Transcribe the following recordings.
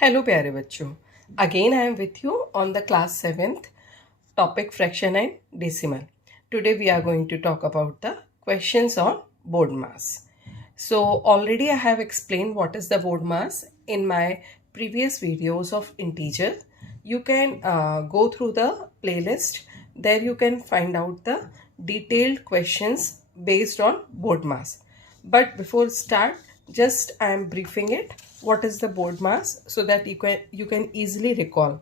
Hello प्यारे बच्चों, again I am with you on the class 7th topic fraction and decimal. Today we are going to talk about the questions on board mass. So already I have explained what is the board mass in my previous videos of integer. You can go through the playlist. There you can find out the detailed questions based on board mass. But before start, just I am briefing it what is the board mass so that you can easily recall.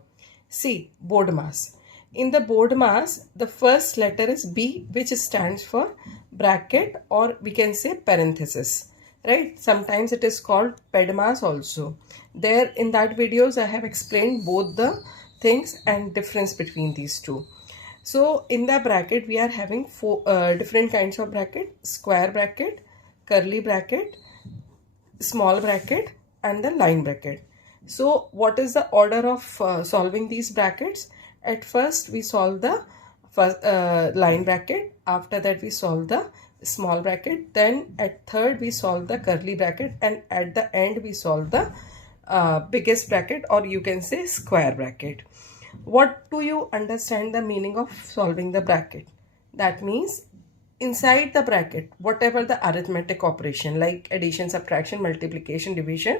See, board mass. In the board mass, the first letter is B, which stands for bracket, or we can say parenthesis, right? Sometimes it is called ped mass also. There in that videos I have explained both the things and difference between these two. So in the bracket we are having four different kinds of bracket: square bracket, curly bracket, small bracket, and the line bracket. So what is the order of solving these brackets? At first we solve the first line bracket, after that we solve the small bracket, then at third we solve the curly bracket, and at the end we solve the biggest bracket, or you can say square bracket. What do you understand the meaning of solving the bracket? That means inside the bracket, whatever the arithmetic operation like addition, subtraction, multiplication, division,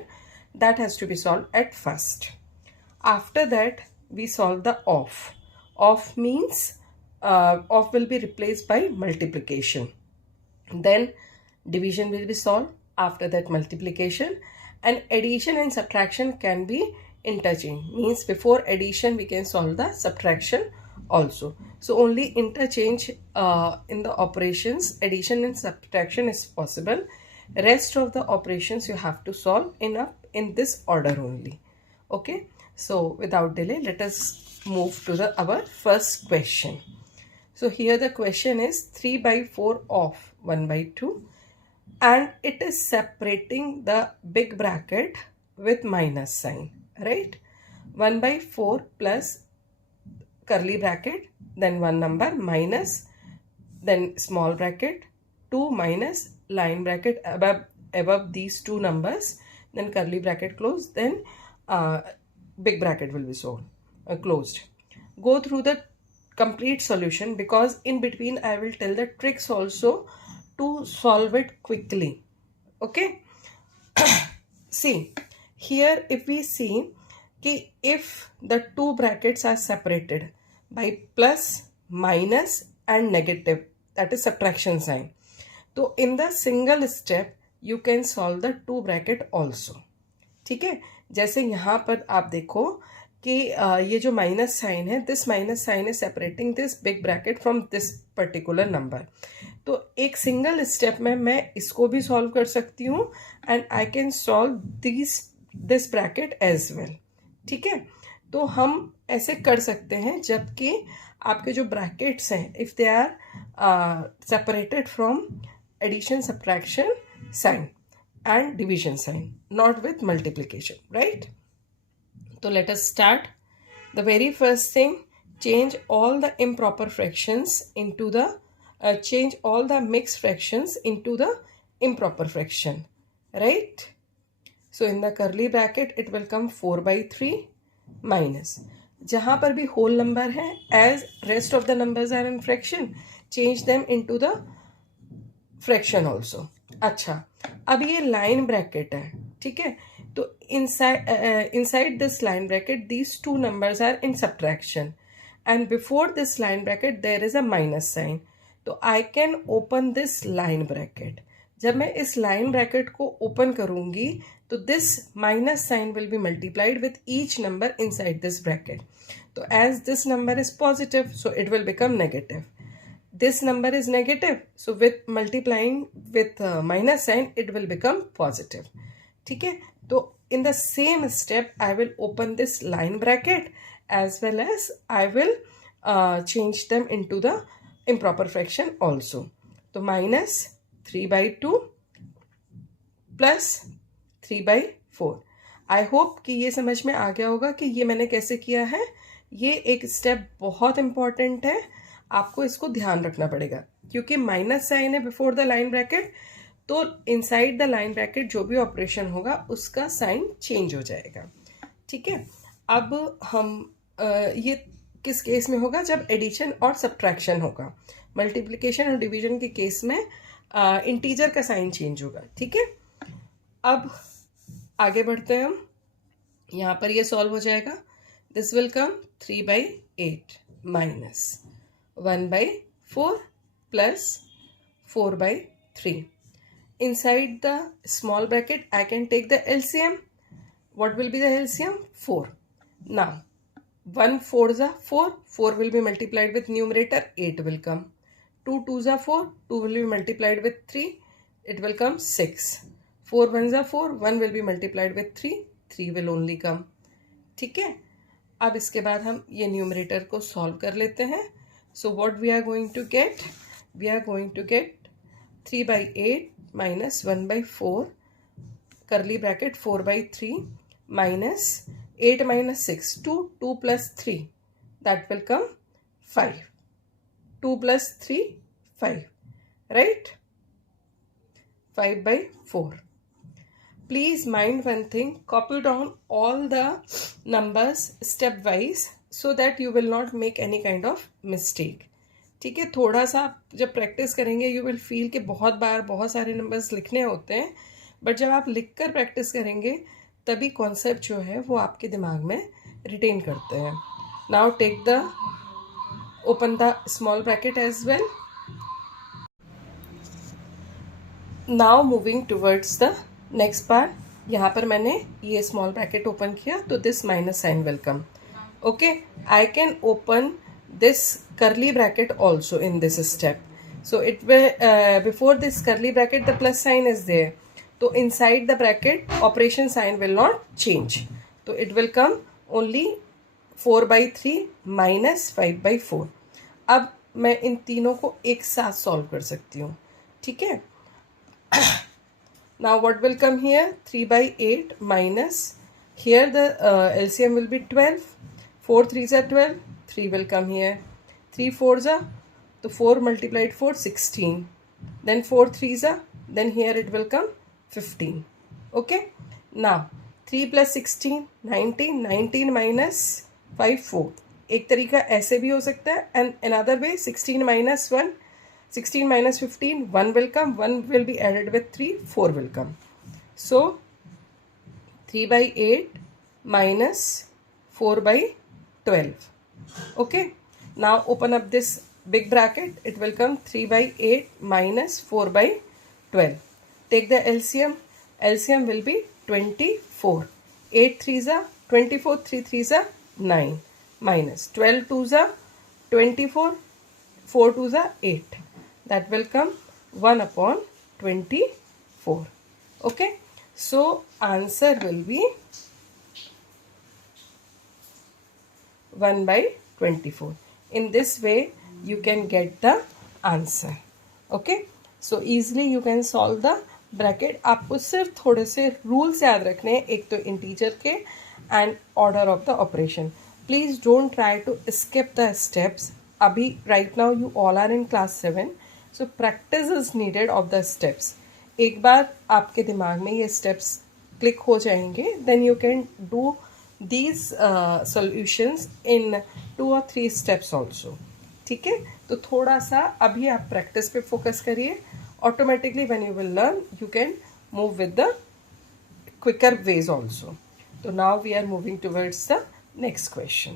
that has to be solved at first. After that, we solve the off. Off means off will be replaced by multiplication. Then division will be solved. After that, multiplication. And addition and subtraction can be interchanged. Means before addition, we can solve the subtraction also. So only interchange in the operations, addition and subtraction is possible. Rest of the operations you have to solve in this order only. Okay, so without delay, let us move to our first question. So here the question is 3 by 4 off 1 by 2, and it is separating the big bracket with minus sign, right? 1 by 4 plus curly bracket, then one number minus, then small bracket, 2 minus line bracket above these two numbers, then curly bracket closed, then big bracket will be closed. Go through the complete solution, because in between I will tell the tricks also to solve it quickly. Okay. See, here if we see if the two brackets are separated by plus, minus and negative, that is subtraction sign, तो in the single step you can solve the two bracket also. ठीक है, जैसे यहाँ पर आप देखो कि ये जो माइनस साइन है, this minus sign is separating this big bracket from this particular number. तो एक सिंगल स्टेप में मैं इसको भी सॉल्व कर सकती हूँ, and I can solve this bracket as well. ठीक है, तो हम ऐसे कर सकते हैं जबकि आपके जो ब्रैकेट्स हैं, if they are separated from addition, subtraction sign and division sign, not with multiplication, right? So let us start. The very first thing, change all the improper fractions into the change all the mixed fractions into the improper fraction, right? So in the curly bracket it will come 4 by 3 minus, जहाँ पर भी whole number है, as rest of the numbers are in fraction, change them into the fraction also. अच्छा, अब ये line bracket है. ठीक है, तो inside this line bracket these two numbers are in subtraction, and before this line bracket there is a minus sign. तो I can open this line bracket. जब मैं इस line bracket को open करूँगी तो this minus sign will be multiplied with each number inside this bracket. तो as this number is positive, so it will become negative. This number is negative, so with multiplying with minus sign it will become positive. ठीक है, तो in the same step I will open this line bracket as well as I will change them into the improper fraction also. तो minus 3 by 2 plus 3 by 4. I hope कि ये समझ में आ गया होगा कि ये मैंने कैसे किया है. ये एक स्टेप बहुत इंपॉर्टेंट है, आपको इसको ध्यान रखना पड़ेगा, क्योंकि माइनस साइन है बिफोर द लाइन ब्रैकेट, तो इनसाइड द लाइन ब्रैकेट जो भी ऑपरेशन होगा उसका साइन चेंज हो जाएगा. ठीक है, अब हम ये किस केस में होगा? जब एडिशन और सब्ट्रैक्शन होगा। मल्टीप्लिकेशन और डिवीजन के केस में इंटीजर का साइन चेंज होगा। ठीक है, अब आगे बढ़ते हैं हम। यहाँ पर ये सॉल्व हो जाएगा। This will come 3/8 minus 1/4 plus 4/3. Inside the small bracket, I can take the LCM. What will be the LCM? 4. Now, 1 4s are 4. 4 will be multiplied with numerator. 8 will come. 2 2s are 4. 2 will be multiplied with 3. It will come 6. 4 1s are 4. 1 will be multiplied with 3. 3 will only come. ठीक है, अब इसके बाद हम ये numerator को solve कर लेते हैं. So what we are going to get? We are going to get 3/8 minus 1/4 curly bracket 4/3 minus 8 minus 6 2 plus 3, that will come 5. 2 plus 3 5, right? 5/4. Please mind one thing, copy down all the numbers stepwise so that you will not make any kind of mistake. ठीक है, थोड़ा सा आप जब practice करेंगे you will feel कि बहुत बार बहुत सारे नंबर्स लिखने होते हैं, बट जब आप लिख कर प्रैक्टिस करेंगे तभी कॉन्सेप्ट जो है वो आपके दिमाग में रिटेन करते हैं. Now take the open the small bracket as well. Now moving towards the next part. यहाँ पर मैंने ये स्मॉल ब्रैकेट ओपन किया तो this minus sign will come. Okay, I can open this curly bracket also in this step. So it will before this curly bracket the plus sign is there, so inside the bracket operation sign will not change, so it will come only 4/3 minus 5/4. अब मैं इन तीनों को एक साथ solve कर सकती हूँ. ठीक है, now what will come here? 3/8 minus here the LCM will be 12. 4 3s are 12. 3 will come here. 3 4s are, so 4 multiplied 4 16. Then 4 3s are, then here it will come 15. Okay, now 3 plus 16 19. 19 minus 5 4. एक तरीका ऐसे भी हो सकता है, and another way 16 minus 1, 16 minus 15, 1 will come, 1 will be added with 3, 4 will come. So 3/8 minus 4/12. Okay, now open up this big bracket. It will come 3/8 minus 4/12. Take the LCM. LCM will be 24. 8 3s are 24. 3 3s are 9 minus 12 2s are 24. 4 2s are 8. That will come 1/24. Okay, so answer will be 1/24. In this way you can get the answer. Okay, so easily you can solve the bracket. आपको सिर्फ थोड़े से rules याद रखने हैं, एक तो integer के and order of the operation. Please don't try to skip the steps. अभी right now you all are in class 7, so practice is needed of the steps. एक बार आपके दिमाग में ये स्टेप्स क्लिक हो जाएंगे, then you can do these solutions in 2 or 3 steps also. ठीक है, तो थोड़ा सा अभी आप प्रैक्टिस पे फोकस करिए. Automatically when you will learn you can move with the quicker ways also. So now we are moving towards the next question.